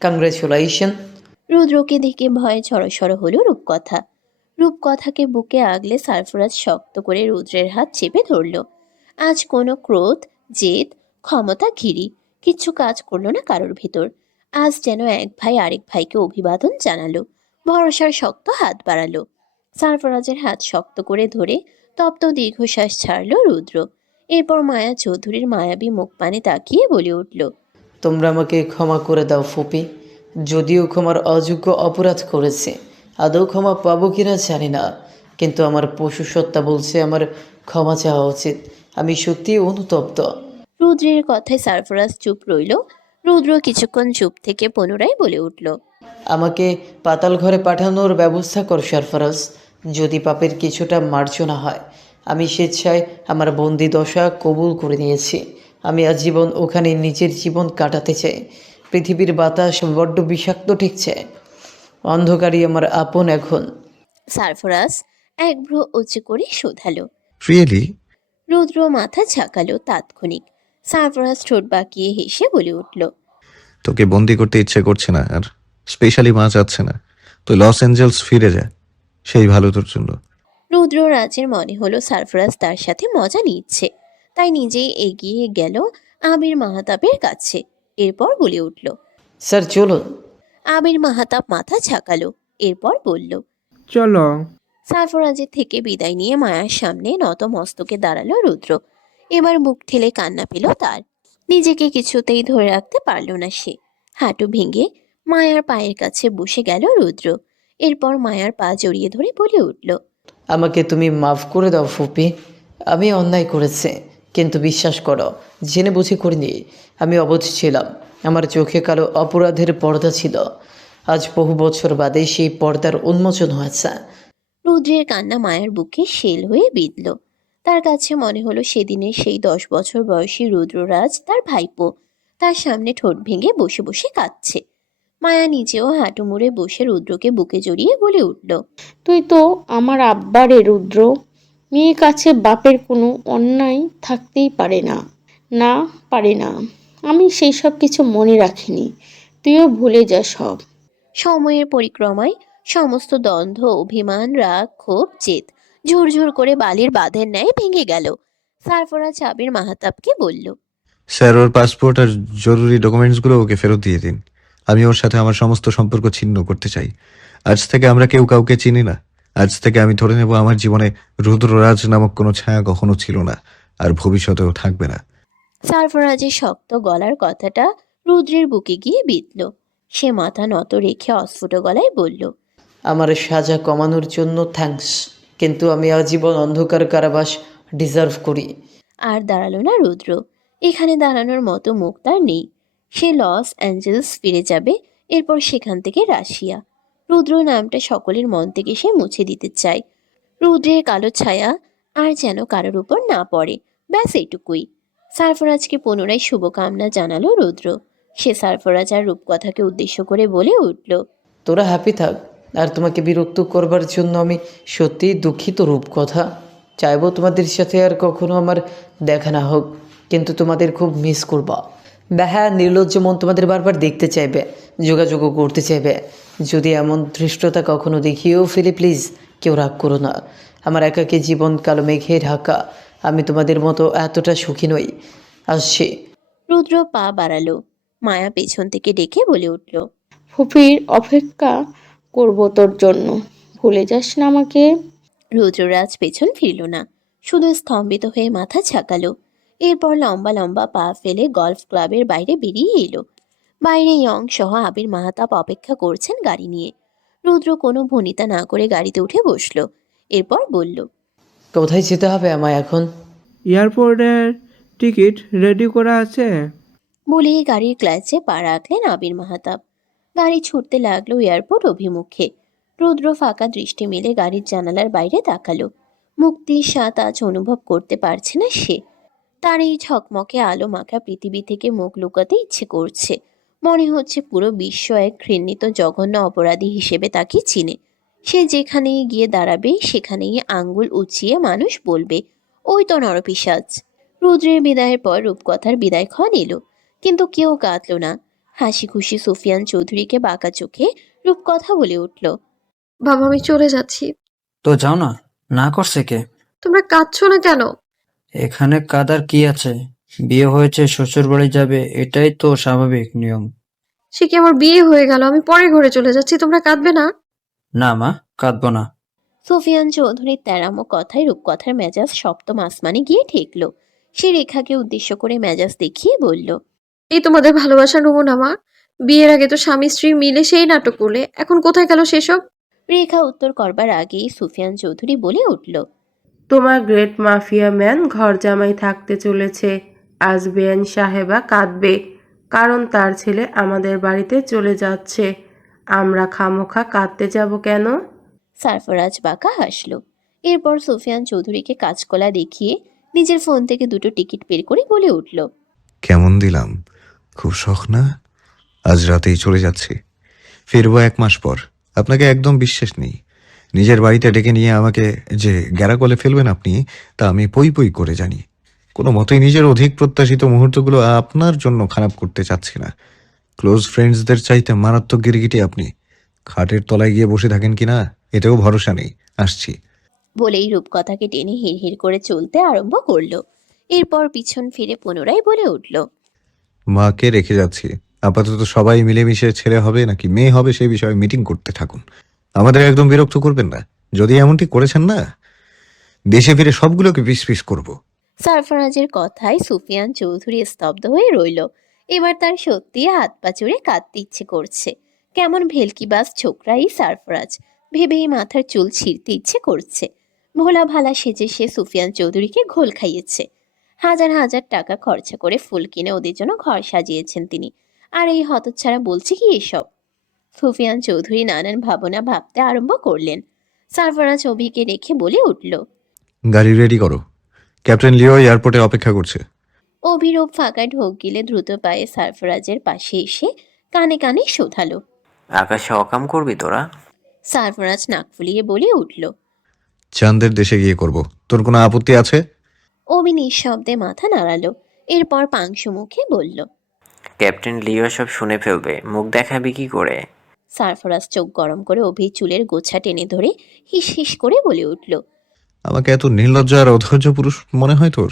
Congratulation. রুদ্রকে দেখে ভয়ে ছড়সড় হলো রূপকথা। রূপকথাকে বুকে আগলে সারফরাজ শক্ত করে রুদ্রের হাত চেপে ধরল। আজ কোনো ক্রোধ, জেদ, ক্ষমতা ঘিরি কিচ্ছু কাজ করলো না কারোর ভিতর। আজ যেন এক ভাই আরেক ভাইকে অভিবাদন জানালো, ভরসার শক্ত হাত বাড়ালো। সারফরাজের হাত শক্ত করে ধরে তপ্ত দীর্ঘশ্বাস ছাড়ল রুদ্র। এরপর মায়া চৌধুরীর মায়াবী মুখ পানে তাকিয়ে বলে উঠল, তোমরা আমাকে ক্ষমা করে দাও ফুপি। যদিও ক্ষমার অযোগ্য অপরাধ করেছে, আদৌ ক্ষমা পাবো কিনা জানি না, কিন্তু আমার পশু সত্তা বলছে আমার ক্ষমা চাওয়া উচিত। আমি সত্যিই অনুতপ্ত। রুদ্রের কথায় সারফরাজ চুপ রইল। রুদ্র কিছুক্ষণ চুপ থেকে পুনরায় বলে উঠল, আমাকে পাতাল ঘরে পাঠানোর ব্যবস্থা কর সরফরাজ। যদি পাপের কিছুটা মার্জনা হয়, আমি স্বেচ্ছায় আমার বন্দি দশা কবুল করে নিয়েছি। আমি আজীবন ওখানে নিজের জীবন কাটাতে চাই। পৃথিবীর বাতাস বড্ড বিষাক্ত ঠেকছে। অন্ধকারই আমার আপন এখন। সারফরাজ এক ভ্রু উঁচু করে শোধালো। রিয়েলি? রুদ্র মাথা ঝাঁকালো তাৎক্ষণিক। সারফরাজ ঠোঁট বাঁকিয়ে হেসে বলে উঠল, তোকে বন্দি করতে ইচ্ছে করছে না, আর স্পেশালি মা যাচ্ছে না। তুই লস এঞ্জেলস ফিরে যা, সেই ভালো তোর জন্য। রুদ্র রাজের মনে হলো সারফরাজ তার সাথে মজা নিচ্ছে, তাই নিজেই এগিয়ে গেল আবির মাহাতাবের কাছে। এরপর বলে উঠল, স্যার চলুন। আবির মাহাতাব মাথা ঝাঁকালো, এরপর বলল, চলো। সারফরাজের থেকে বিদায় নিয়ে মায়ার সামনে নত মস্তকে দাঁড়ালো রুদ্র। এবার বুক ঠেলে কান্না পেল তার। নিজেকে কিছুতেই ধরে রাখতে পারল না সে। হাঁটু ভেঙে মায়ার পায়ের কাছে বসে গেল রুদ্র। এরপর মায়ার পা জড়িয়ে ধরে বলে উঠল, আমাকে তুমি মাফ করে দাও ফুপি। আমি অন্যায় করেছি, কিন্তু বিশ্বাস করো, জেনে বুঝে করিনি। আমি অবুঝ ছিলাম। আমার চোখে কালো অপরাধের পর্দা ছিল। আজ বহু বছর বাদে সেই পর্দার উন্মোচন হয়েছে। রুদ্রের কান্না মায়ের বুকে শেল হয়ে বিঁধল। তার কাছে মনে হলো সেদিনের সেই 10 বছর বয়সী রুদ্ররাজ তার ভাইপো তার সামনে ঠোঁট ভেঙে বসে বসে কাঁদছে। মায়া নিজেও হাঁটু মুড়ে বসে রুদ্রকে বুকে জড়িয়ে বলে উঠল, তুই তো আমার আব্বারে রুদ্র। মেয়ের কাছে বাপের কোনো অন্যায় থাকতেই পারে না, না পারে না। আমি সেই সব কিছু মনে রাখিনি, তুইও ভুলে যা সব। সময়ের পরিক্রমায় সমস্ত দ্বন্দ্ব, অভিমান, রাগ, ক্ষোভ, জেদ ঝুরঝুর করে বালির বাঁধের ন্যায় ভেঙে গেল। সারফরাজ আবির মাহাতাবকে বলল, স্যার, ওর পাসপোর্ট আর জরুরি ডকুমেন্টসগুলো ওকে ফেরত দিয়ে দিন। আমি ওর সাথে আমার সমস্ত সম্পর্ক ছিন্ন করতে চাই। আজ থেকে আমরা কেউ কাউকে চিনি না। আজ থেকে আমি ধরে নেব আমার জীবনে রুদ্ররাজ নামক কোনো ছায়া কখনো ছিল না, আর ভবিষ্যতেও থাকবে না। সারফরাজের শক্ত গলার কথাটা রুদ্রের বুকে গিয়ে বিঁধল। সে মাথা নত রেখে অস্ফুট গলায় বলল, আমার সাজা কমানোর জন্য থ্যাঙ্কস, কিন্তু আমি আজীবন অন্ধকার কারাবাস ডিজার্ভ করি। আর দাঁড়ালো না রুদ্র। এখানে দাঁড়ানোর মতো মুখ তার নেই। সে লস অ্যাঞ্জেলস ফিরে যাবে, এরপর সেখান থেকে রাশিয়া। রুদ্র নামটা সকলের মন থেকে সে মুছে দিতে চায়। রুদ্রের কালো ছায়া আর যেন কারোর উপর না পড়ে, ব্যাস এইটুকুই। সারফরাজকে পুনরায় শুভকামনা জানালো রুদ্র। সে সারফরাজ আর রূপকথাকে উদ্দেশ্য করে বলে উঠল, তোরা হ্যাপি থাক। আর তোমাকে বিরক্ত করবার জন্য আমি সত্যিই দুঃখিত রূপকথা। চাইবো তোমাদের সাথে আর কখনো আমার দেখা না হোক, কিন্তু তোমাদের খুব মিস করবা। হ্যাঁ, নির্লজ্জ মন তোমাদের বারবার দেখতে চাইবে, যোগাযোগও করতে চাইবে। যদি এমন ধৃষ্টতা কখনো দেখিয়েও ফেলি, প্লিজ কেউ রাগ করো না। আমার একাকী জীবন কালো মেঘে ঢাকা। আমি তোমাদের মতো এতটা সুখী নই। আসছি। রুদ্র পা বাড়ালো। মায়া পেছন থেকে ডেকে বলে উঠল, ফুপির অপেক্ষা করব তোর জন্য, ভুলে যাস না আমাকে। রুদ্ররাজ পেছন ফিরল না, শুধু স্তম্ভিত হয়ে মাথা ঝাঁকালো। এরপর লম্বা লম্বা পা ফেলে গলফ ক্লাবের বাইরে বেরিয়ে এলো। বাইরে ইয়ং সহ আবির মাহাতাব অপেক্ষা করছেন গাড়ি নিয়ে। রুদ্র কোনো ভনিতা না করে গাড়িতে উঠে বসলো। এরপর বলল, কোথায় যেতে হবে আমায় এখন? এয়ারপোর্টের টিকিট রেডি করা আছে। বলেই গাড়ির ক্লাচে পা রাখলেন আবির মাহাতাব। গাড়ি ছুটতে লাগলো এয়ারপোর্ট অভিমুখে। রুদ্র ফাঁকা দৃষ্টি মেলে গাড়ির জানালার বাইরে তাকালো। মুক্তির স্বাদ আজ অনুভব করতে পারছে না সে। তার এই ঝকমকে আলো মাখা পৃথিবী থেকে মুখ লুকাতে ইচ্ছে করছে। মনে হচ্ছে পুরো বিশ্ব এক ঘৃণিত জঘন্য অপরাধী হিসেবে তাকে চিনে। সে যেখানেই গিয়ে দাঁড়াবে সেখানেই আঙ্গুল উঁচিয়ে মানুষ বলবে, ওই তো নরপিশাচ। রুদ্রের বিদায়ের পর রূপকথার বিদায়ক্ষণ এলো, কিন্তু কেউ কাঁদল না। হাসি খুশি সুফিয়ান চৌধুরীকে বাঁকা চোখে রূপকথা বলে উঠল। বাবা আমি চলে যাচ্ছি। তো যাও না, না করছে কে? তোমরা কাঁদছো না কেন? এখানে কাদার কি আছে? বিয়ে হয়েছে, শ্বশুর বাড়ি যাবে, এটাই তো স্বাভাবিক নিয়ম। সে কি আমার বিয়ে হয়ে গেল? আমি পরে ঘরে চলে যাচ্ছি, তোমরা কাঁদবে না? না মা, কাঁদবো না। সুফিয়ান চৌধুরীর তেরামো কথায় রূপকথার মেজাজ সপ্তম আসমানে গিয়ে ঠেকল। সে রেখাকে উদ্দেশ্য করে মেজাজ দেখিয়ে বলল, এই তোমাদের ভালোবাসার নমুনা মা। বিয়ের আগে তো স্বামী স্ত্রী মিলে সেই নাটক করলে, এখন কোথায় গেল সেসব? রেখা উত্তর করবার আগেই সুফিয়ান চৌধুরী বলে উঠল, তোমার গ্রেট মাফিয়া ম্যান ঘর জামাই থাকতে চলেছে। আজ বেআইন সাহেবা কাঁদবে, কারণ তার ছেলে আমাদের বাড়িতে চলে যাচ্ছে। আমরা খামোখা কাঁদতে যাব কেন? সারফরাজ বাঁকা হাসল। এরপর সুফিয়ান চৌধুরীকে কাঁচকলা দেখিয়ে নিজের ফোন থেকে দুটো টিকিট বের করে বলে উঠল, কেমন দিলাম? খুব শখ না? আজ রাতেই চলে যাচ্ছি, ফিরবো 1 মাস পর। আপনাকে একদম বিশ্বাস নেই। নিজের বাড়িতে ডেকে নিয়ে আমাকে যে গ্যারাকলে ফেলবেন আপনি, তা আমি পই পই করে জানি। কোনো মতেই নিজের অধিক প্রত্যাশিত মুহূর্তগুলো আপনার জন্য খারাপ করতে চাচ্ছি না। ক্লোজ ফ্রেন্ডসদের চাইতে মারাত্মক গিরগিটি আপনি। খাটের তলায় গিয়ে বসে থাকেন কিনা এতেও ভরসা নেই। আসছি। বলেই রূপকথাকে টেনে হিড়হিড় করে চলতে আরম্ভ করলো। এরপর পিছন ফিরে পুনরায় বলে উঠল, মাকে রেখে যাচ্ছি। আপাতত সবাই মিলেমিশে ছেলে হবে নাকি মেয়ে হবে সেই বিষয়ে মিটিং করতে থাকুন। আমাদের একদম বিরক্ত করবেন না। যদি এমনটি করেছেন না, দেশে ফিরে সবগুলোকে পিস পিস করব। সারফরাজের কথায় সুফিয়ান চৌধুরী স্তব্ধ হয়ে রইল। এবার তার সত্যি হাত পা চড়ে কাঁদতে ইচ্ছে করছে। কেমন ভেলকিবাজ ছোকরাই সারফরাজ, ভেবেই মাথার চুল ছিঁড়তে ইচ্ছে করছে। ভোলা ভালা সেজে সে সুফিয়ান চৌধুরীকে ঘোল খাইয়েছে। হাজার হাজার টাকা খরচা করে ফুল কিনে ওদের জন্য ঘর সাজিয়েছেন তিনি। আর এই হতচ্ছাড়া বলছে কি এসব? সুফিয়ান চৌধুরী নানান ভাবনা ভাবতে আরম্ভ করলেন। সারফরাজ অভিকে রেখে বলে উঠল, গাড়ি রেডি করো, ক্যাপ্টেন লিও এয়ারপোর্টে অপেক্ষা করছে। অভিরূপ ফাঁকা ঢোক গিলে দ্রুত পায়ে সারফরাজের পাশে এসে কানে কানে শোধালো। আকাশে অকাম করবি তোরা? সারফরাজ নাক ফুলিয়ে বলে উঠল। চাঁদের দেশে গিয়ে করব। তোর কোনো আপত্তি আছে? অভি নিঃশব্দে মাথা নাড়ালো। এরপর পাংশু মুখে বলল, ক্যাপ্টেন লিও সব শুনে ফেলবে, মুখ দেখাবি কি করে? সারফরাজ চোখ গরম করে অভির চুলের গোছা টেনে ধরে হিস হিস করে বলে উঠল। আমাকে এত নির্লজ্জ আর অধৈর্য পুরুষ মনে হয় তোর?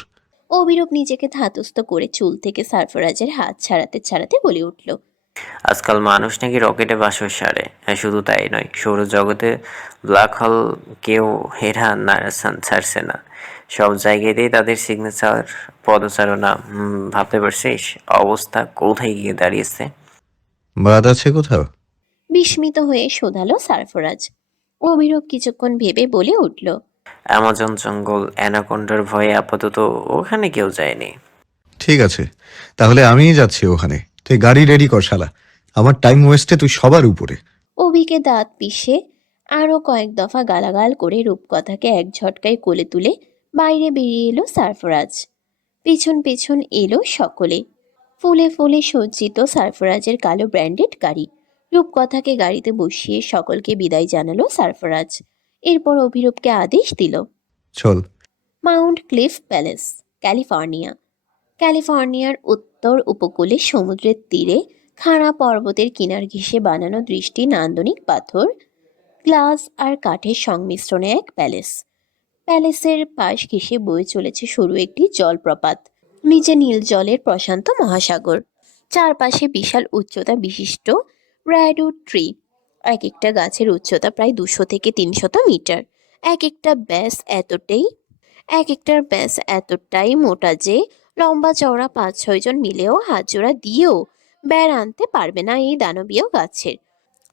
অভিরূপ নিজেকে ধাতস্থ করে চুল থেকে সারফরাজের হাত ছাড়াতে ছাড়াতে বলে উঠল, আজকাল মানুষ নাকি রকেটে বাসর সারে। শুধু তাই নয়, সৌরজগতে ব্ল্যাক হোল কেউ হেরা না ছাড়ছে না। সব জায়গাতেই তাদের সিগনেচার পদচারণা। ভাবতে পারছিস অবস্থা কোথায় গিয়ে দাঁড়িয়েছে? বাদ আছে কোথাও? বিস্মিত হয়ে শোধালো সারফরাজ। অভিরূপ কিছুক্ষণ ভেবে বলে উঠল, অ্যামাজন জঙ্গল, অ্যানাকোন্ডার ভয়ে আপাতত ওখানে কেউ যায়নি। ঠিক আছে, তাহলে আমিই যাচ্ছি ওখানে। তুই গাড়ি রেডি কর শালা। আমার টাইম ওয়েস্টে তুই সবার উপরে। অভিকে দাঁত পিষে আরও কয়েক দফা গালাগাল করে রূপকথাকে এক ঝটকায় কোলে তুলে বাইরে বেরিয়ে এলো সারফরাজ। পিছন পিছন এলো সকলে। ফুলে ফুলে সজ্জিত সারফরাজের কালো ব্র্যান্ডেড গাড়ি। রূপকথাকে গাড়িতে বসিয়ে সকলকে বিদায় জানালো সারফরাজ। এরপর অভিরূপকে আদেশ দিল, চল। Mount cliff palace, California. ক্যালিফোর্নিয়ার উত্তর উপকূলে সমুদ্রের তীরে খাড়া পর্বতের কিনার ঘেঁষে বানানো দৃষ্টি নান্দনিক পাথর, গ্লাস আর কাঠের সংমিশ্রণে এক প্যালেস। প্যালেসের পাশ ঘেঁষে বয়ে চলেছে সরু একটি জলপ্রপাত। নিচে নীল জলের প্রশান্ত মহাসাগর। চারপাশে বিশাল উচ্চতা বিশিষ্ট রেডউড ট্রি। এক একটা গাছের উচ্চতা প্রায় 200 থেকে 300 মিটার। এক একটা ব্যাস এতটাই এক একটার ব্যাস এতটাই মোটা যে লম্বা চওড়া 5-6 জন মিলেও হাতজোড়া দিয়েও বেড় আনতে পারবে না এই দানবীয় গাছের।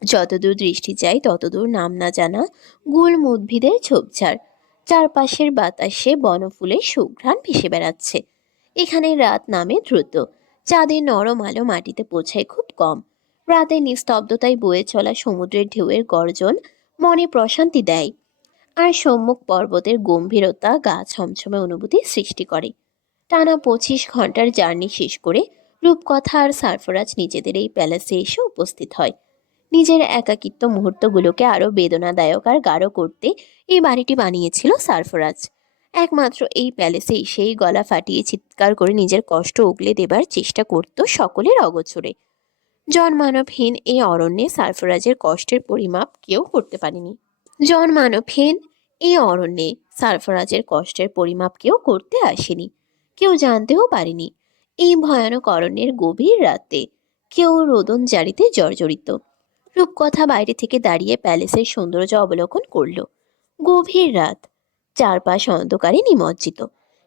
যতদূর দৃষ্টি যায় ততদূর নাম না জানা গুল উদ্ভিদের ঝোপঝাড়। চারপাশের বাতাসে বনফুলের সুঘ্রাণ ভেসে বেড়াচ্ছে। এখানে রাত নামে দ্রুত। চাঁদের নরম আলো মাটিতে পৌঁছায় খুব কম। রাতের নিস্তব্ধতায় বয়ে চলা সমুদ্রের ঢেউয়ের গর্জন মনে প্রশান্তি দেয়। আর সম্মুখ পর্বতের গম্ভীরতা গা ছমছমে অনুভূতি সৃষ্টি করে। টানা 25 ঘন্টার জার্নি শেষ করে রূপকথা আর সারফরাজ নিজেদের এই প্যালেসে এসে উপস্থিত হয়। নিজের একাকিত্ব মুহূর্তগুলোকে আরো বেদনাদায়ক আর গাঢ় করতে এই বাড়িটি বানিয়েছিল সারফরাজ। একমাত্র এই প্যালেসেই সেই গলা ফাটিয়ে চিৎকার করে নিজের কষ্ট উগলে দেবার চেষ্টা করত সকলের অগোচরে। জনমানবহীন এই অরণ্যে সারফরাজের কষ্টের পরিমাপ কেউ করতে পারেনি। জনমানবহীন এই অরণ্যে সারফরাজের কষ্টের পরিমাপ কেউ করতে আসেনি, কেউ জানতেও পারেনি। এই ভয়ানক অরণ্যের গভীর রাতে কেউ রোদন জারিতে জর্জরিত। রূপকথা বাইরে থেকে দাঁড়িয়ে প্যালেসের সৌন্দর্য অবলোকন করল। গভীর রাত, চারপাশ অন্ধকারে নিমজ্জিত।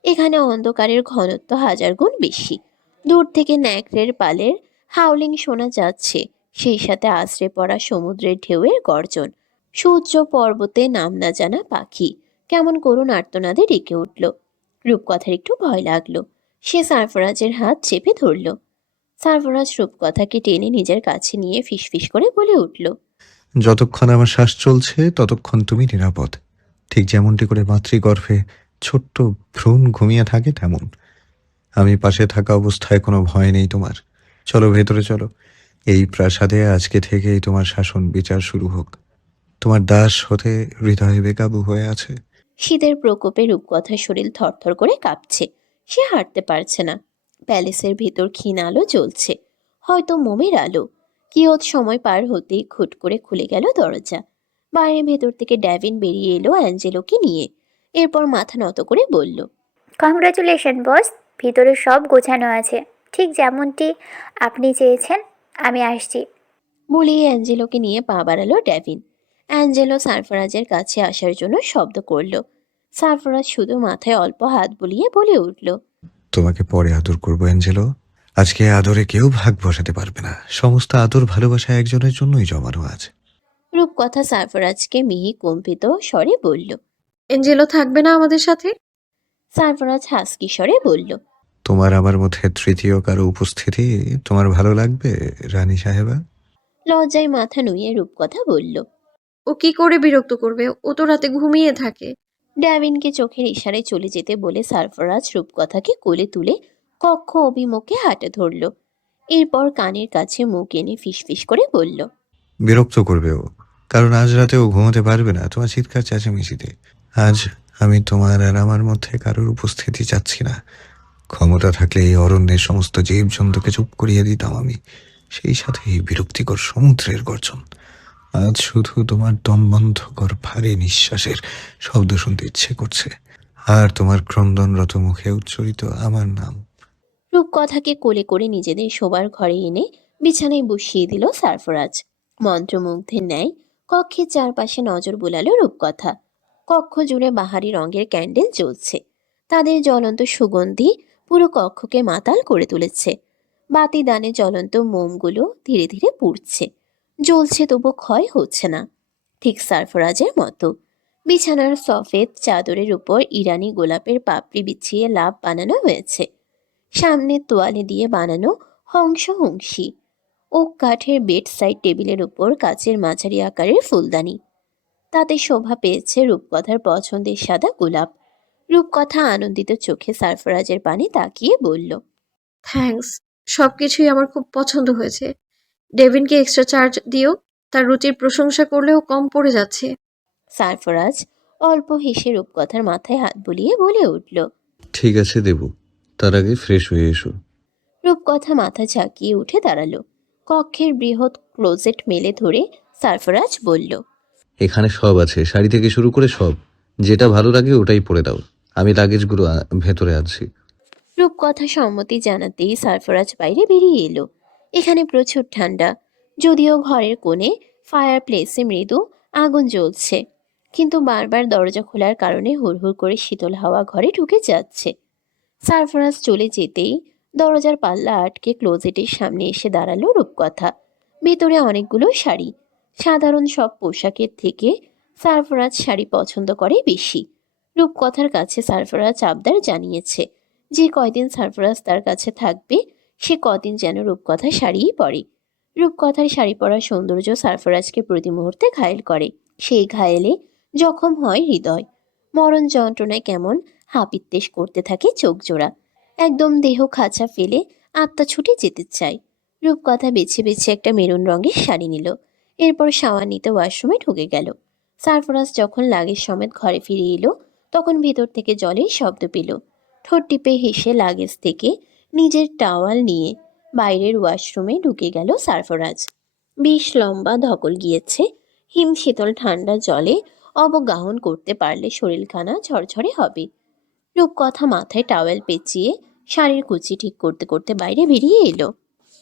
এখানে অন্ধকারের ঘনত্ব 1000 গুণ বেশি। দূর থেকে ন্যাকড়ের পালের হাউলিং শোনা যাচ্ছে, সেই সাথে আছড়ে পড়া সমুদ্রের ঢেউয়ের গর্জন। সূর্য পর্বতে নাম না জানা পাখি কেমন করুণ আর্তনাদে ডেকে উঠল। রূপকথার একটু ভয় লাগলো। সে সারফরাজের হাত চেপে ধরল। সারফরাজ রূপকথাকে টেনে নিজের কাছে নিয়ে ফিসফিস করে বলে উঠল, যতক্ষণ আমার শ্বাস চলছে ততক্ষণ তুমি নিরাপদ। ঠিক যেমনটি করে মাতৃগর্ভে ছোট্ট ভ্রূণ ঘুমিয়ে থাকে তেমন। আমি পাশে থাকা অবস্থায় কোনো ভয় নেই তোমার। চলো ভেতরে চলো। এই প্রাসাদে আজকে থেকেই তোমার শাসন বিচার শুরু হোক। তোমার দাস হতে হৃদয়ে বেকাবু হয়ে আছে। শীতের প্রকোপে রূপকথার শরীর থরথর করে কাঁপছে। সে হাঁটতে পারছে না। প্যালেসের ভেতর ক্ষীণ আলো জ্বলছে, হয়তো মোমের আলো। কিয়ৎ সময় পার হতেই খুট করে খুলে গেল দরজা। বাইরের ভেতর থেকে ড্যাভিন বেরিয়ে এলো অ্যাঞ্জেলোকে নিয়ে। এরপর মাথা নত করে বলল, কংগ্রাচুলেশন বস, ভিতরে সব গোছানো আছে, ঠিক যেমনটি আপনি চেয়েছেন। আমি আসছি। বলেই অ্যাঞ্জেলোকে নিয়ে পা বাড়ালো ড্যাভিন। অ্যাঞ্জেলো সারফরাজের কাছে আসার জন্য শব্দ করল। সারফরাজ শুধু মাথায় অল্প হাত বুলিয়ে বলে উঠল, তোমাকে পরে আদর করবো অ্যাঞ্জেলো। আজকে আদরে কেউ ভাগ বসাতে পারবে না। সমস্ত আদর ভালোবাসা একজনের জন্যই জমানো আছে। রূপকথা সারফরাজকে মিহি কম্পিত স্বরে বলল। এঞ্জেলো থাকবে না আমাদের সাথে? সারফরাজ হাসকি স্বরে বলল, তোমার আমার মধ্যে তৃতীয় কারো উপস্থিতি তোমার ভালো লাগবে রানী সাহেবা? লজ্জায় মাথা নুয়ে রূপকথা বলল। ও কি করে বিরক্ত করবে? ও তো রাতে ঘুমিয়ে থাকে। ড্যাভিনকে চোখের ইশারায় চলে যেতে বলে সারফরাজ রূপকথাকে কোলে তুলে কক্ষ অভিমুখে হাঁটা ধরল। এরপর কানের কাছে মুখ এনে ফিসফিস করে বলল, বিরক্ত করবে ও, কারণ আজ রাতে ও ঘুমোতে পারবে না তোমার চিৎকার চেঁচামেচিতে। আজ আমি তোমার আর আমার মধ্যে কারোর উপস্থিতি চাচ্ছি না। ক্ষমতা থাকলে এই অরণ্যের সমস্ত জীবজন্তুকে চুপ করিয়ে দিতাম আমি, সেই সাথে এই বিরক্তিকর সমুদ্রের গর্জন। আজ শুধু তোমার দমবন্ধকর ভারী নিঃশ্বাসের শব্দ শুনতে ইচ্ছে করছে, আর তোমার ক্রন্দনরত মুখে উচ্চারিত আমার নাম। রূপকথাকে কোলে করে নিজেদের শোবার ঘরে এনে বিছানায় বসিয়ে দিল সারফরাজ। মন্ত্রমুগ্ধের ন্যায় কক্ষের চারপাশে নজর বুলালো রূপকথা। কক্ষ জুড়ে বাহারি রঙের ক্যান্ডেল জ্বলছে। তাদের জ্বলন্ত সুগন্ধি পুরো কক্ষকে মাতাল করে তুলেছে। বাতি দানে জ্বলন্ত মোমগুলো ধীরে ধীরে পুড়ছে, জ্বলছে তবু ক্ষয় হচ্ছে না, ঠিক সারফরাজের মতো। বিছানার সফেদ চাদরের উপর ইরানি গোলাপের পাপড়ি বিছিয়ে লাভ বানানো হয়েছে। সামনের তোয়ালে দিয়ে বানানো হংসী ও কাঠের বেড সাইড টেবিলের উপর কাচের মাঝারি আকারের ফুলদানি। তাতে শোভা পেয়েছে রূপকথার পছন্দের সাদা গোলাপ। রূপকথা আনন্দিত চোখে সারফরাজের পানে তাকিয়ে বলল, থ্যাঙ্কস, সবকিছুই আমার খুব পছন্দ হয়েছে। ডেভিনকে এক্সট্রা চার্জ দিও, তার রুচির প্রশংসা করলেও কম পড়ে যাচ্ছে। সারফরাজ অল্প হেসে রূপকথার মাথায় হাত বুলিয়ে বলে উঠল। ঠিক আছে দেবু, তার আগে ফ্রেশ হয়ে এসো। রূপকথা মাথা ঝাঁকিয়ে উঠে দাঁড়ালো। কক্ষের বৃহৎ ক্লোজেট মেলে ধরে সারফরাজ বলল, এখানে সব আছে, শাড়ি থেকে শুরু করে সব। যেটা ভালো লাগে ওটাই পরে দাও। আমি লাগেজগুলো ভেতরে আনছি। রূপকথা সম্মতি জানাতেই সারফরাজ বাইরে বেরিয়ে এলো। এখানে প্রচুর ঠান্ডা, যদিও ঘরের কোণে ফায়ার প্লেসে মৃদু আগুন জ্বলছে, কিন্তু বারবার দরজা খোলার কারণে হুড়হুড় করে শীতল হাওয়া ঘরে ঢুকে যাচ্ছে। সারফরাজ চলে যেতেই দরজার পাল্লা আটকে ক্লোজেটের সামনে এসে দাঁড়ালো রূপকথা। ভেতরে অনেকগুলো শাড়ি। সাধারণ সব পোশাকের থেকে সারফরাজ শাড়ি পছন্দ করে বেশি। রূপকথার কাছে সারফরাজ আবদার জানিয়েছে যে কয়দিন সারফরাজ তার কাছে থাকবে সে কদিন যেন রূপকথা শাড়িই পরে। রূপকথার শাড়ি পরার সৌন্দর্য সারফরাজকে প্রতি মুহূর্তে ঘায়েল করে। সেই ঘায়েলে জখম হয় হৃদয়। মরণ যন্ত্রণায় কেমন হাপিত্তেশ করতে থাকে চোখ জোড়া। একদম দেহ খাঁচা ফেলে আত্মা ছুটে যেতে চায়। রূপকথা বেছে বেছে একটা মেরুন রঙের শাড়ি নিল। এরপর শাওয়ার নিতে ওয়াশরুমে ঢুকে গেল। সারফরাজ যখন লাগেজ সমেত ঘরে ফিরে এলো তখন ভেতর থেকে জলের শব্দ পেল। ঠোঁট টিপে হেসে লাগেজ থেকে নিজের টাওয়াল নিয়ে বাইরের ওয়াশরুমে ঢুকে গেল সারফরাজ। বেশ লম্বা ধকল গিয়েছে। হিম শীতল ঠান্ডা জলে অবগাহন করতে পারলে শরীরখানা ঝরঝরে হবে। রূপকথা মাথায় টাওয়েল পেঁচিয়ে শাড়ির কুচি ঠিক করতে করতে বাইরে বেরিয়ে এলো।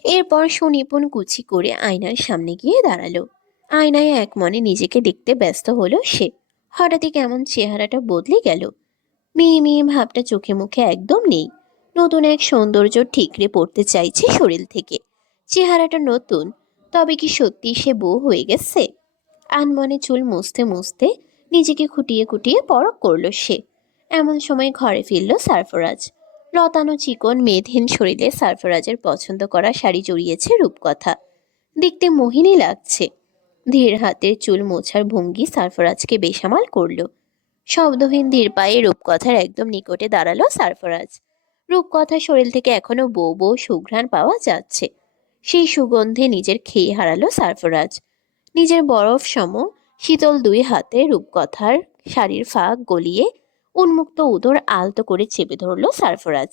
এরপর সুনিপুণ কুচি করে আয়নার সামনে গিয়ে দাঁড়ালো। আয়নায় এক মনে নিজেকে দেখতে ব্যস্ত হলো সে। হঠাৎই কেমন চেহারাটা বদলে গেল। মেয়ে মেয়ে ভাবটা চোখে মুখে একদম নেই। নতুন এক সৌন্দর্য ঠিকরে পড়তে চাইছে শরীর থেকে। চেহারাটা নতুন, তবে কি সত্যি সে বউ হয়ে গেছে? আনমনে চুল মুছতে মুছতে নিজেকে খুঁটিয়ে খুঁটিয়ে পরখ করলো সে। এমন সময় ঘরে ফিরল সারফরাজ। লতানো চিকন মেদহীন শরীরে সারফরাজের পছন্দ করা শাড়ি জড়িয়েছে রূপকথা। দেখতে মোহিনী লাগছে। ধীর হাতের চুল মোছার ভঙ্গি সারফরাজকে বেসামাল করলো। শব্দহীন ধীর পায়ে রূপকথার একদম নিকটে দাঁড়ালো সারফরাজ। রূপকথার শরীর থেকে এখনো বউ বউ সুঘ্রাণ পাওয়া যাচ্ছে। সেই সুগন্ধে নিজের খেয়ে হারালো সারফরাজ। নিজের বরফ সম শীতল দুই হাতে রূপকথার শাড়ির ফাঁক গলিয়ে উন্মুক্ত উদর আলতো করে চেপে ধরলো সারফরাজ।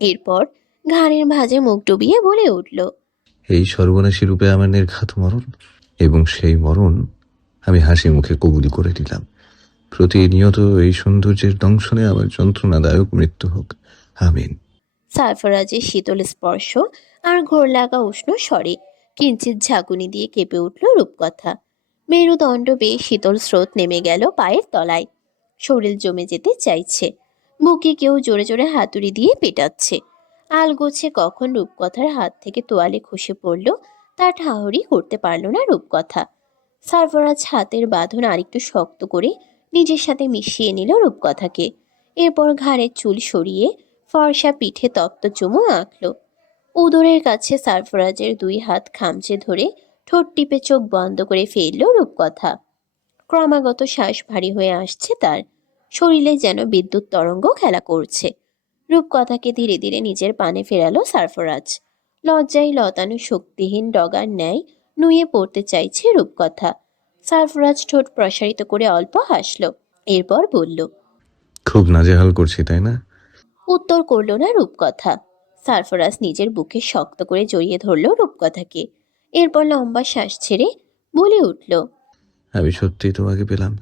এরপর ঘাড়ের ভাঁজে মুখ ডুবিয়ে বলে উঠল, এই সর্বনাশী রূপে আমার নির্ঘাত মরণ, এবং সেই মরণ আমি হাসি মুখে কবুল করে নিলাম। প্রতিনিয়ত এই সৌন্দর্যের দংশনে আমার যন্ত্রণাদায়ক মৃত্যু হোক, আমিন। সারফরাজের শীতল স্পর্শ আর ঘোর লাগা উষ্ণ স্বরে কিঞ্চিত ঝাঁকুনি দিয়ে কেঁপে উঠল রূপকথা। মেরুদণ্ড বেয়ে শীতল স্রোত নেমে গেল পায়ের তলায়। শরীর জমে যেতে চাইছে। বুকে কেউ জোরে জোরে হাতুড়ি দিয়ে পেটাচ্ছে। আলগোছে কখন রূপকথার হাত থেকে তোয়ালে খসে পড়ল তা ঠাহরি করতে পারল না রূপকথা। সারফরাজ হাতের বাঁধন আরেকটু শক্ত করে নিজের সাথে মিশিয়ে নিল রূপকথাকে। এরপর ঘাড়ের চুল সরিয়ে ফর্সা পিঠে তপ্ত চুমু আঁকল। উদরের কাছে সারফরাজের দুই হাত খামচে ধরে ঠোঁট টিপে চোখ বন্ধ করে ফেলল রূপকথা। ক্রমাগত শ্বাস ভারী হয়ে আসছে তার। শরীরে যেন বিদ্যুৎ তরঙ্গ খেলা করছে। রূপকথাকে ধীরে ধীরে নিজের পানে ফেরালো সারফরাজ। লজ্জায় লতানো শক্তিহীন ডগার ন্যায় নুয়ে পড়তে চাইছে রূপকথা। সারফরাজ ঠোঁট প্রসারিত করে অল্প হাসল। এরপর বলল, খুব নাজেহাল করছি তাই না? উত্তর করল না রূপকথা। সারফরাজ নিজের বুকে শক্ত করে জড়িয়ে ধরল রূপকথাকে। এরপর লম্বা শ্বাস ছেড়ে বলে উঠল, আমি সত্যিই তোমাকে পেলাম।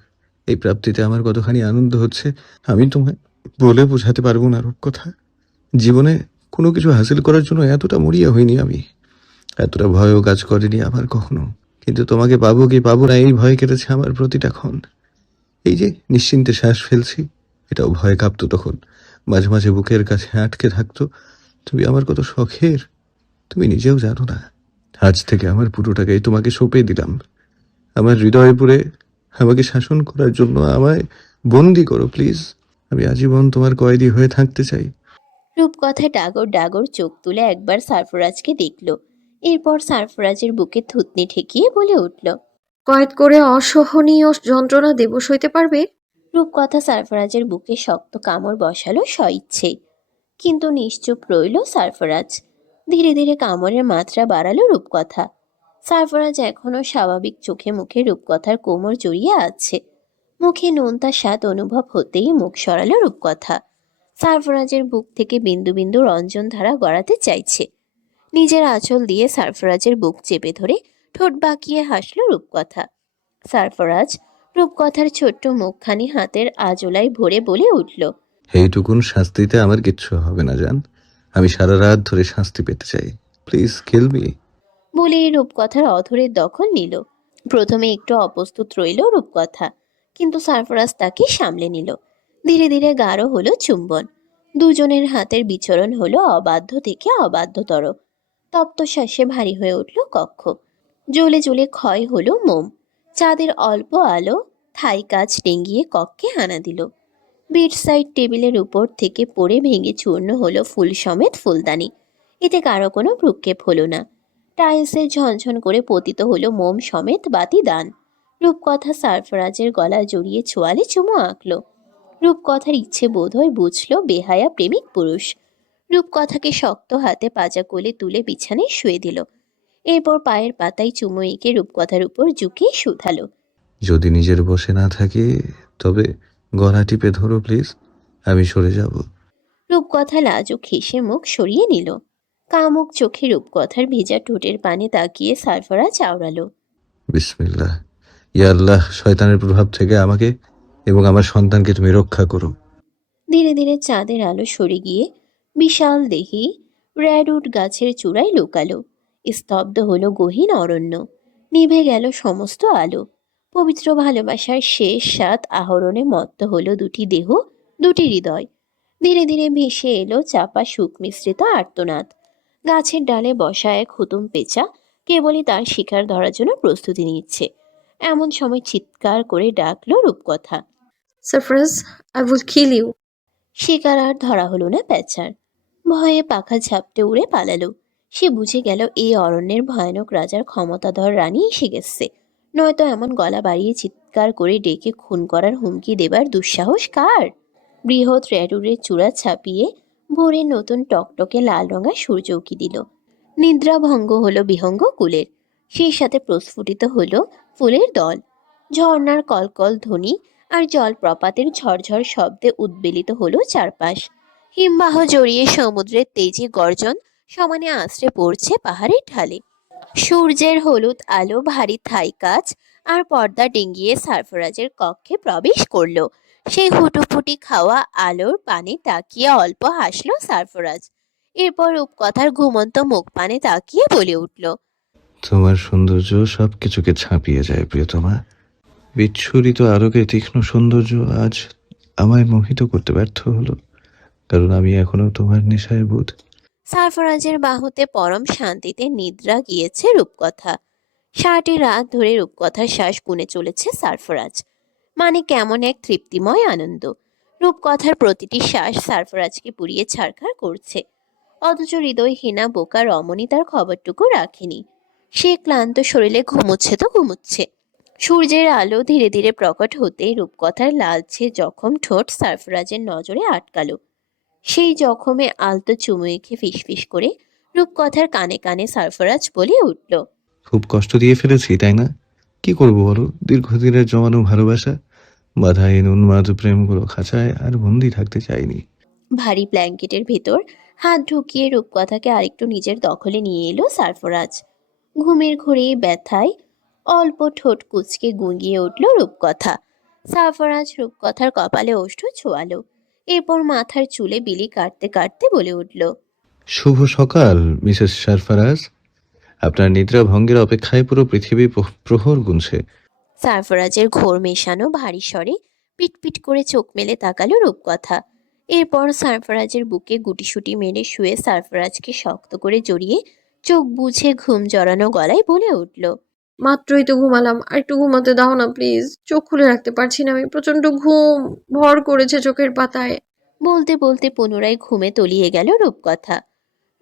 এই প্রাপ্তিতে আমার কতখানি আনন্দ হচ্ছে আমি তোমায় বলে বোঝাতে পারবো না রূপকথা। জীবনে কোনো কিছু হাসিল করার জন্য এতটা মরিয়া হইনি আমি, এতটা ভয়ও কাজ করেনি আমার কখনো। কিন্তু তোমাকে পাবো কি পাবো না এই ভয় কেটেছে আমার প্রতিটা ক্ষণ। এই যে নিশ্চিন্তে শ্বাস ফেলছি, এটাও ভয় কাঁপতো তখন। মাঝে মাঝে বুকের কাছে আটকে থাকতো। তুমি আমার কত শখের, তুমি নিজেও জানো না। আজ থেকে আমার পুরোটাকেই তোমাকে সঁপে দিলাম। আমার হৃদয়ে পুরে আমাকে শাসন করার জন্য আমায় বন্দি করো প্লিজ। আমি আজীবন তোমার কয়েদি হয়ে থাকতে চাই। রূপকথা ডাগর ডাগর চোখ তুলে একবার সারফরাজকে দেখল। এরপর সারফরাজের বুকে থুতনি ঠেকিয়ে বলে উঠল, কয়েদ করে অসহনীয় যন্ত্রণা দেব সইতে পারবে? রূপকথা সারফরাজের বুকে শক্ত কামড় বসালো স্বইচ্ছেই। কিন্তু নিশ্চুপ রইল সারফরাজ। ধীরে ধীরে কামড়ের মাত্রা বাড়ালো রূপকথা। সারফরাজ এখনো স্বাভাবিক চোখে মুখে রূপকথার কোমর জড়িয়ে আছে। মুখে নোনতা স্বাদ অনুভব হতেই মুখ সরালো রূপকথা। সারফরাজের বুক থেকে বিন্দু বিন্দু রঞ্জন ধারা গড়াতে চাইছে। নিজের আঁচল দিয়ে সারফরাজের বুক চেপে ধরে ঠোঁট বাঁকিয়ে হাসল রূপকথা। সারফরাজ রূপকথার ছোট্ট মুখখানি হাতের আজলায় ভরে বলে উঠল, এইটুকুন শাস্তিতে আমার কিচ্ছু হবে না জান। আমি সারা রাত ধরে শাস্তি পেতে চাই, প্লিজ কিল মি। বলে রূপকথার অধরের দখল নিল। প্রথমে একটু অপ্রস্তুত রইল রূপকথা, কিন্তু সারফরাজ তাকে সামলে নিল। ধীরে ধীরে গাঢ় হলো চুম্বন। দুজনের হাতের বিচরণ হলো অবাধ্য থেকে অবাধ্যতর। তপ্ত শ্বাসে ভারী হয়ে উঠল কক্ষ। জ্বলে জ্বলে ক্ষয় হলো মোম। চাঁদের অল্প আলো থাই কাজ ডেঙ্গিয়ে কক্ষে হানা দিল। বেড সাইড টেবিলের উপর থেকে পড়ে ভেঙে চূর্ণ হলো ফুল সমেত ফুলদানি। এতে কারো কোনো ভ্রুক্ষেপ হলো না। টাইলসে ঝনঝন করে পতিত হলো মোম সমেত বাতি দান। রূপকথা সারফরাজের গলা জড়িয়ে ছোয়ালে চুমু আঁকল। রূপকথার ইচ্ছে বোধ হয় বুঝল বেহায়া প্রেমিক পুরুষ। রূপকথাকে শক্ত হাতে পাজা কোলে তুলে বিছানায় শুয়ে দিল। এরপর পায়ের পাতায় চুমু এঁকে রূপকথার উপর ঝুঁকিয়ে শুধালো, যদি নিজের বসে না থাকি তবে গলা টিপে ধরো প্লিজ, আমি সরে যাব। রূপকথা লাজুক হেসে মুখ সরিয়ে নিল। কামুক চোখে রূপকথার ভেজা ঠোঁটের পানে তাকিয়ে সারফরাজ আওড়ালো। বিসমিল্লাহ। ইয়া আল্লাহ, শয়তানের প্রভাব থেকে আমাকে এবং আমার সন্তানকে তুমি রক্ষা করো। ধীরে ধীরে চাঁদের আলো সরে গিয়ে বিশাল দেহি রেডউড গাছের চূড়ায় লুকালো। স্তব্ধ হলো গহীন অরণ্য, নিভে গেল সমস্ত আলো। পবিত্র ভালোবাসার শেষ স্বাদ আহরণে মত্ত হলো দুটি দেহ, দুটি হৃদয়। ধীরে ধীরে ভেসে এলো চাপা সুখ মিশ্রিত আর্তনাদ। গাছের ডালে বসা এক হুতুম পেঁচা কেবলই তার শিকার ধরার জন্য প্রস্তুতি নিচ্ছে। এমন সময় চিৎকার করে ডাকলো রূপকথা। Sarfaraz, I will kill you. শিকার আর ধরা হলো না প্যাঁচার। ভয়ে পাখা ঝাপটে উড়ে পালালো। সে বুঝে গেল এই অরণ্যের ভয়ানক রাজার ক্ষমতাধর রানী এসে গেছে। নয়তো এমন গলা বাড়িয়ে চিৎকার করে ডেকে খুন করার হুমকি দেবার দুঃসাহস কার? বৃহৎ রেডুরের চূড়া ছাপিয়ে ভোরের নতুন টকটকে লাল রঙা সূর্য উকি দিল। নিদ্রা ভঙ্গ হলো বিহঙ্গ কুলের। সেই সাথে প্রস্ফুটিত হলো ফুলের দল। ঝর্ণার কলকল ধ্বনি আর জলপ্রপাতের ঝরঝর শব্দে উদ্বেলিত হলো চারপাশ। হিমবাহ জড়িয়ে সমুদ্রের তেজি গর্জন সমানে আছড়ে পড়ছে পাহাড়ের ঢালে। সূর্যের হলুদ আলো ভারী থাই কাচ আর পর্দা ডিঙ্গিয়ে সারফরাজের কক্ষে প্রবেশ করলো। সেই হুটুপুটি খাওয়া আলোর পানে তাকিয়ে অল্প হাসলো সারফরাজ। এরপর রূপকথার ঘুমন্ত মুখ পানে তাকিয়ে বলে উঠল। তোমার সৌন্দর্য সবকিছুকে ছাপিয়ে যায় প্রিয়তমা। বিচ্ছুরিত আলোকে তীক্ষ্ণ সৌন্দর্য আজ আমায় মোহিত করতে ব্যর্থ হলো, কারণ আমি এখনো তোমার নেশায় বুঁদ। সারফরাজের বাহুতে পরম শান্তিতে নিদ্রা গিয়েছে রূপকথা। ৬০টি রাত ধরে রূপকথার শ্বাস গুনে চলেছে সারফরাজ। মানে কেমন এক তৃপ্তিময় আনন্দ। রূপকথার প্রতিটি শ্বাস সারফরাজকে পুড়িয়ে ছারখার করছে। অথচ হৃদয়হীনা বোকা রমণী তার খবরটুকু রাখেনি। সে ক্লান্ত শরীরে ঘুমোচ্ছে তো ঘুমোচ্ছে। সূর্যের আলো ধীরে ধীরে প্রকট হতেই রূপকথার লালচে জখম ঠোঁট সারফরাজের নজরে আটকালো। সেই জখমে আলতো চুমু এঁকে ফিসফিস করে রূপকথার কানে কানে সারফরাজ বলে উঠল। খুব কষ্ট দিয়ে ফেলেছি, তাই না? কি করবো বলো? দীর্ঘদিনের জমানো ভালোবাসা, বাধাহীন উন্মাদ প্রেমগুলো খাঁচায় আর বন্দি থাকতে চাইনি। ভারী ব্ল্যাঙ্কেটের ভেতর হাত ঢুকিয়ে রূপকথাকে আরেকটু নিজের দখলে নিয়ে এলো সারফরাজ। ঘুমের ঘোরে ব্যথায় অল্প ঠোঁট কুঁচকে গুঁগিয়ে উঠল রূপকথা। সারফরাজ রূপকথার কপালে ওষ্ঠ ছোয়ালো। এরপর মাথার চুলে বিলি কাটতে কাটতে বলে উঠল। শুভ সকাল মিসেস সারফারাজ। আপনার নিদ্রা ভঙ্গের অপেক্ষায় পুরো পৃথিবী প্রহর গুনছে। সারফরাজের ঘোর মেশানো ভারী স্বরে পিটপিট করে চোখ মেলে তাকালো রূপকথা। এরপর সারফরাজের বুকে গুটিসুটি মেরে শুয়ে সারফরাজকে শক্ত করে জড়িয়ে চোখ বুঝে ঘুম জড়ানো গলায় বলে উঠল। মাত্রই তো ঘুমালাম, আর একটু ঘুমাতে দাও না প্লিজ। চোখ খুলে রাখতে পারছি না আমি, প্রচন্ড ঘুম ভর করেছে চোখের পাতায়। বলতে বলতে পুনরায় ঘুমে তলিয়ে গেল রূপকথা।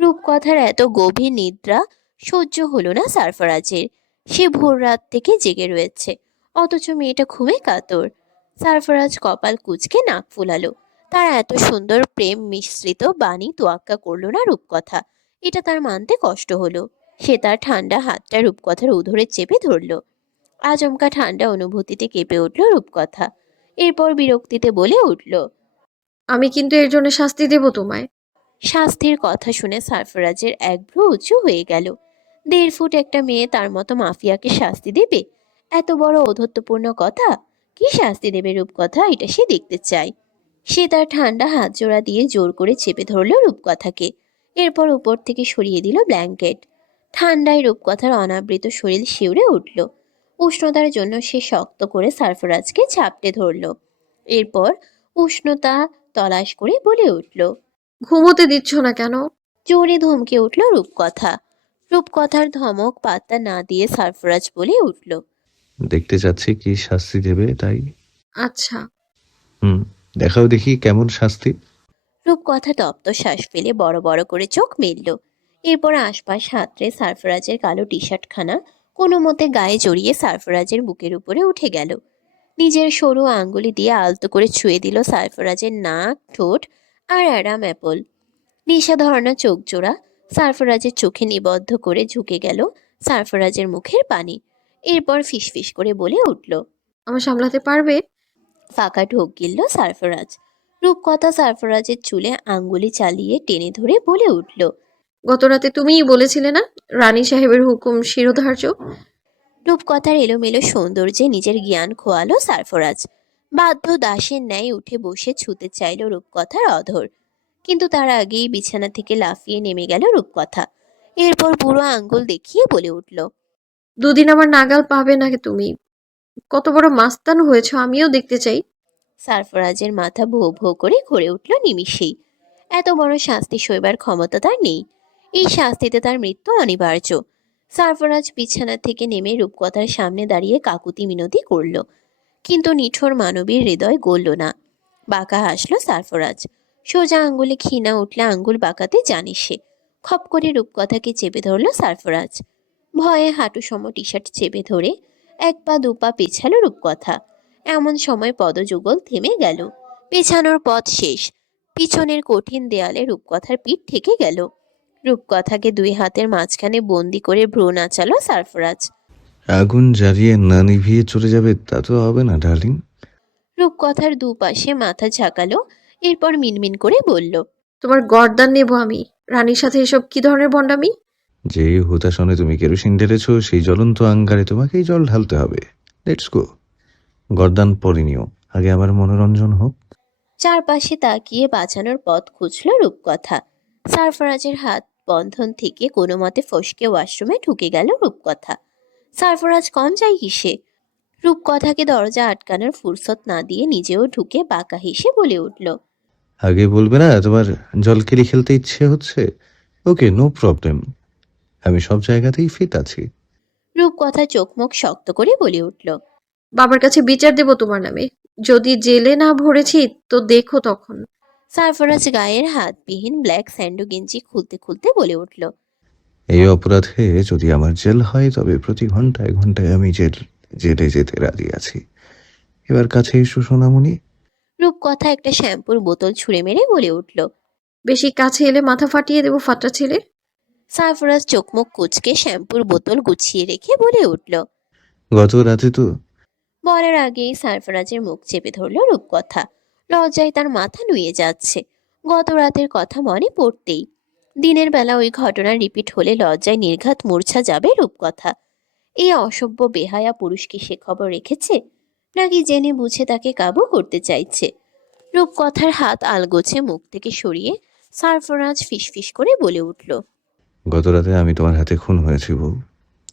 রূপকথার এত গভীর নিদ্রা সহ্য হলো না সারফরাজের। সে ভোর রাত থেকে জেগে রয়েছে, অথচ মেয়েটা ঘুমে কাতর। সারফরাজ কপাল কুঁচকে নাক ফুলালো। তার এত সুন্দর প্রেম মিশ্রিত বাণী তোয়াক্কা করলো না রূপকথা। এটা তার মানতে কষ্ট হলো। সে তার ঠান্ডা হাতটা রূপকথার উদরে চেপে ধরল। আচমকা ঠান্ডা অনুভূতিতে কেঁপে উঠল রূপকথা। এরপর বিরক্তিতে বলে উঠল। আমি কিন্তু এর জন্য শাস্তি দেব তোমায়। শাস্তির কথা শুনে সারফরাজের এক ভ্রু উঁচু হয়ে গেল। ১.৫ ফুট একটা মেয়ে তার মতো মাফিয়াকে শাস্তি দেবে? এত বড় ঔদ্ধত্যপূর্ণ কথা! কি শাস্তি দেবে রূপকথা, এটা সে দেখতে চায়। সে তার ঠান্ডা হাত জোড়া দিয়ে জোর করে চেপে ধরল রূপকথাকে। এরপর উপর থেকে সরিয়ে দিল ব্ল্যাঙ্কেট। ঠান্ডায় রূপকথার অনাবৃত শরীর শিউরে উঠল। উষ্ণতার জন্য সে শক্ত করে সারফরাজকে ঝাপটে ধরল। এরপর উষ্ণতা তলাশ করে বলে উঠল। ঘুমোতে দিচ্ছ না কেন? জোরে ধমকে উঠল রূপকথা। রূপকথার ধমক পাত্তা না দিয়ে সারফরাজ বলে উঠল। দেখতে চাচ্ছি কি শাস্তি দেবে, তাই। আচ্ছা। দেখাও দেখি কেমন শাস্তি। রূপকথা তপ্ত শ্বাস ফেলে বড় বড় করে চোখ মেলল। এরপর আশপাশ হাতড়ে সারফরাজের কালো টি শার্টখানা কোনো মতে গায়ে জড়িয়ে সারফরাজের বুকের উপরে উঠে গেল। নিজের সরু আঙ্গুলি দিয়ে আলতো করে ছুঁয়ে দিল সারফরাজের নাক, ঠোঁট আর অ্যাডাম অ্যাপল। নেশাধরনা চোখ জোড়া সারফরাজের চোখে নিবদ্ধ করে ঝুঁকে গেল সারফরাজের মুখের পানি। এরপর ফিসফিস করে বলে উঠল। আমার সামলাতে পারবে? ফাঁকা ঢোক গিলল সারফরাজ। রূপকথা সারফরাজের চুলে আঙ্গুলি চালিয়ে টেনে ধরে বলে উঠল। গতরাতে তুমিই বলেছিলে না রানী সাহেবের হুকুম শিরোধার্য। রূপকথার এলোমেলো সৌন্দর্যে নিজের জ্ঞান খোয়ালো সারফরাজ। বাধ্য দাসের ন্যায় উঠে বসে ছুতে চাইল রূপকথার অধর, কিন্তু তার আগেই বিছানা থেকে লাফিয়ে নেমে গেল রূপকথা। এরপর বুড়ো আঙ্গুল দেখিয়ে বলে উঠল, দুদিন আমার নাগাল পাবে না তুমি। কত বড় মাস্তান হয়েছ আমিও দেখতে চাই। সারফরাজের মাথা ভো ভো করে ঘুরে উঠল নিমিষেই। এত বড় শাস্তি সইবার ক্ষমতা তার নেই। এই শাস্তিতে তার মৃত্যু অনিবার্য। সারফরাজ বিছানা থেকে নেমে রূপকথার সামনে দাঁড়িয়ে কাকুতি মিনতি করল, কিন্তু নিঠোর মানবীর হৃদয় গলল না। বাঁকা হাসলো সারফরাজ। সোজা আঙ্গুলে ক্ষীণা উঠলে আঙ্গুল বাঁকাতে জানে সে। খপ করে রূপকথাকে চেপে ধরল সারফরাজ। ভয়ে হাঁটুসম টি শার্ট চেপে ধরে এক পা দুপা পেছালো রূপকথা। এমন সময় পদযুগল থেমে গেল। পেছানোর পথ শেষ। পিছনের কঠিন দেয়ালে রূপকথার পিঠ ঠেকে গেল। রূপকথাকে দুই হাতের মাঝখানে বন্দি করে ভ্রু নাচালো সারফরাজ। আগুন জ্বালিয়ে না নিভিয়ে চলে যাবে তা তো হবে না ডার্লিং। রূপকথার দুপাশে মাথা ঝাঁকালো, এরপর মিনমিন করে বলল, তোমার গর্দান নেব আমি। রানীর সাথে এসব কি ধরনের ভণ্ডামি? যে হুতাশনে তুমি কেরোসিন ঢেলেছ সেই জ্বলন্ত আঙ্গারে তোমাকেই জল ঢালতে হবে। Let's go. গর্দান পরে নিও, আগে আমার মনোরঞ্জন হোক। চারপাশে তাকিয়ে বাঁচানোর পথ খুঁজল রূপকথা। সারফরাজের হাত বন্ধন থেকে কোনো মতে ফসকে ওয়াশরুমে ঢুকে গেল রূপকথা। সারফরাজ কম যায় কিসে? রূপকথাকে দরজা আটকানোর ফুরসত না দিয়ে নিজেও ঢুকে বাঁকা হেসে বলে উঠল, আগে বলবে না তোমার জলকেলি খেলতে ইচ্ছে হচ্ছে? ওকে, নো প্রবলেম, আমি সব জায়গাতেই ফিট আছি। রূপকথা চোখ মুখ শক্ত করে বলে উঠল, বাবার কাছে বিচার দেব তোমার নামে। যদি জেলে না ভরেছি তো দেখো তখন। সারফরাজ গায়ের হাতবিহীন ব্ল্যাক স্যান্ডো গেঞ্জি খুলতে খুলতে বলে উঠল, এই অপরাধে যদি আমার জেল হয় তবে প্রতি ঘন্টায় ঘন্টায় আমি জেলে যেতে রাজি আছি। এবার কাছে এসো সোনামণি। রূপকথা একটা শ্যাম্পুর বোতল ছুঁড়ে মেরে বলে উঠল। বেশি কাছে এলে মাথা ফাটিয়ে দেবো ফাটা ছেলে। সারফরাজ চোখ মুখ কুঁচকে শ্যাম্পুর বোতল গুছিয়ে রেখে বলে উঠল। গত রাতে তো বলার আগেই সারফরাজের মুখ চেপে ধরল রূপকথা। লজ্জায় তার মাথা নুয়ে যাচ্ছে। গত রাতের কথা মনে পড়তেই দিনের বেলা ওই ঘটনা রিপিট হলে লজ্জায় নির্ঘাত মূর্ছা যাবে রূপকথা। এই অসভ্য বেহায়া পুরুষকে সে খবর রেখেছে, নাকি জেনে বুঝে তাকে কাবু করতে চাইছে? রূপকথার হাত আলগোছে মুখ থেকে সরিয়ে সারফরাজ ফিসফিস করে বলে উঠল, গত রাতে আমি তোমার হাতে খুন হয়েছি বউ।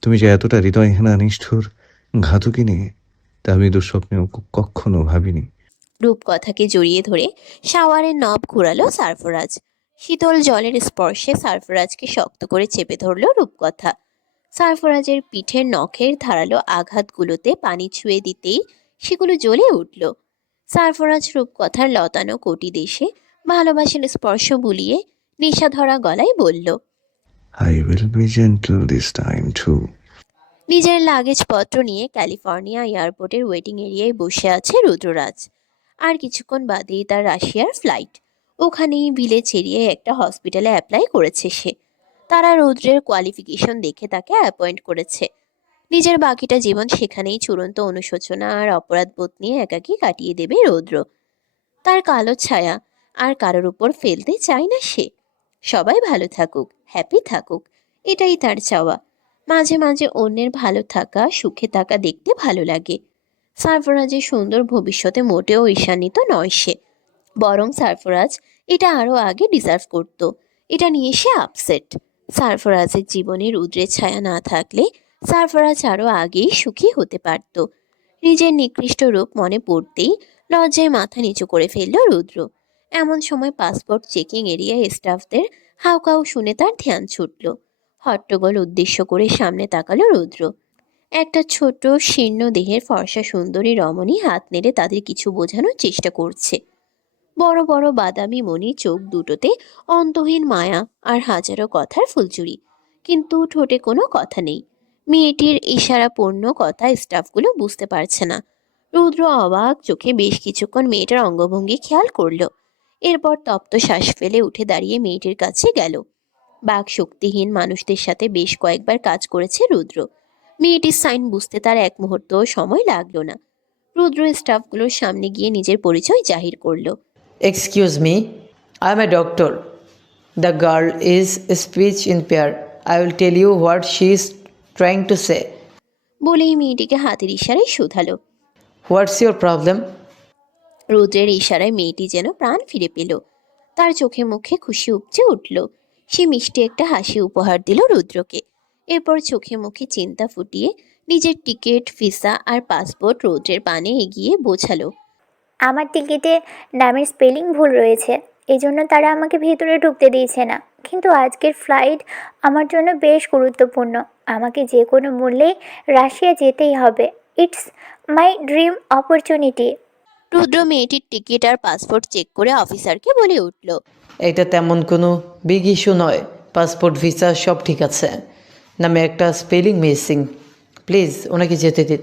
তুমি যে এতটা হৃদয়হীনা নিষ্ঠুর ঘাতকী নিয়ে তা আমি দুঃস্বপ্নেও কখনো ভাবিনি। রূপকথাকে জড়িয়ে ধরে শাওয়ারের নব ঘুরালো সারফরাজ। শীতল জলের স্পর্শে সারফরাজকে শক্ত করে চেপে ধরল রূপকথা। সারফরাজের পিঠের নখের ধারালো আঘাতগুলোতে পানি ছুঁয়ে দিতেই সেগুলো জ্বলে উঠল। সারফরাজ রূপকথার লতানো কোটি দেশে ভালোবাসার স্পর্শ বুলিয়ে নেশাধরা গলায় বলল, I will be gentle this time to. নিজের লাগেজপত্র নিয়ে ক্যালিফোর্নিয়া এয়ারপোর্টের ওয়েটিং এরিয়ায় বসে আছে রুদ্ররাজ। আর কিছুক্ষণ বাদেই তার রাশিয়ার ফ্লাইট। ওখানেই বিলে চেরিয়ে একটা হসপিটালে অ্যাপ্লাই করেছে সে। তারা রুদ্রের কোয়ালিফিকেশন দেখে তাকে অ্যাপয়েন্ট করেছে। নিজের বাকিটা জীবন সেখানেই চূড়ান্ত অনুশোচনা আর অপরাধবোধ নিয়ে একাকী কাটিয়ে দেবে রৌদ্র। তার কালো ছায়া আর কারোর উপর ফেলতে চায় না সে। সবাই ভালো থাকুক, হ্যাপি থাকুক, এটাই তার চাওয়া। মাঝে মাঝে অন্যের ভালো থাকা, সুখে থাকা দেখতে ভালো লাগে। সারফরাজের সুন্দর ভবিষ্যতে মোটেও ঈর্ষান্বিত নয় সে, বরং সারফরাজ এটা আরও আগে ডিজার্ভ করত। এটা নিয়ে সে আপসেট। সারফরাজের জীবনে রুদ্রের ছায়া না থাকলে সারফরাজ আরও আগেই সুখী হতে পারত। নিজের নিকৃষ্ট রূপ মনে পড়তেই লজ্জায় মাথা নিচু করে ফেলল রুদ্র। এমন সময় পাসপোর্ট চেকিং এরিয়ায় স্টাফদের হাউকাউ শুনে তার ধ্যান ছুটল। হট্টগোল উদ্দেশ্য করে সামনে তাকালো রুদ্র। একটা ছোট শীর্ণ দেহের ফর্সা সুন্দরী রমণী হাত নেড়ে তাদের কিছু বোঝানোর চেষ্টা করছে। বড় বড় বাদামি মণি চোখ দুটোতে অন্তহীন মায়া আর হাজারো কথার ফুলচুরি, কিন্তু ঠোঁটে কোনো কথা নেই। মেয়েটির ইশারাপূর্ণ কথা স্টাফগুলো বুঝতে পারছে না। রুদ্র অবাক চোখে বেশ কিছুক্ষণ মেয়েটার অঙ্গভঙ্গি খেয়াল করলো। এরপর তপ্ত শ্বাস ফেলে উঠে দাঁড়িয়ে মেয়েটির কাছে গেল। বাক শক্তিহীন মানুষদের সাথে বেশ কয়েকবার কাজ করেছে রুদ্র। মেয়েটির সাইন বুঝতে তার এক মুহূর্তও সময় লাগলো না। রুদ্র স্টাফগুলোর সামনে গিয়ে নিজের পরিচয় জাহির করলো। Excuse me, I M a doctor. The girl is speech impaired. I will tell you what she is trying to say. বলেই মেয়েটিকে হাতের ইশারায় শুধালো। What's your problem? রুদ্রের ইশারায় মেয়েটি যেন প্রাণ ফিরে পেল। তার চোখে মুখে খুশি উপচে উঠল। সে মিষ্টি একটা হাসি উপহার দিল রুদ্রকে। এরপর চোখে মুখে চিন্তা ফুটিয়ে নিজের টিকিট, ভিসা আর পাসপোর্ট রুদ্রের পানে এগিয়ে বোঝালো। আমার টিকিটে নামের স্পেলিং ভুল রয়েছে, এই জন্য তারা আমাকে ভেতরে ঢুকতে দিয়েছে না। কিন্তু আজকের ফ্লাইট আমার জন্য বেশ গুরুত্বপূর্ণ। আমাকে যে কোনো মূল্যেই রাশিয়া যেতেই হবে। It's my dream opportunity. Rudra মেয়েটির টিকিট আর পাসপোর্ট চেক করে অফিসারকে বলে উঠল। এটা তেমন কোনো বিগ ইস্যু নয়। পাসপোর্ট, ভিসা সব ঠিক আছে, নামে একটা স্পেলিং মিসিং। প্লিজ ওনাকে যেতে দিন।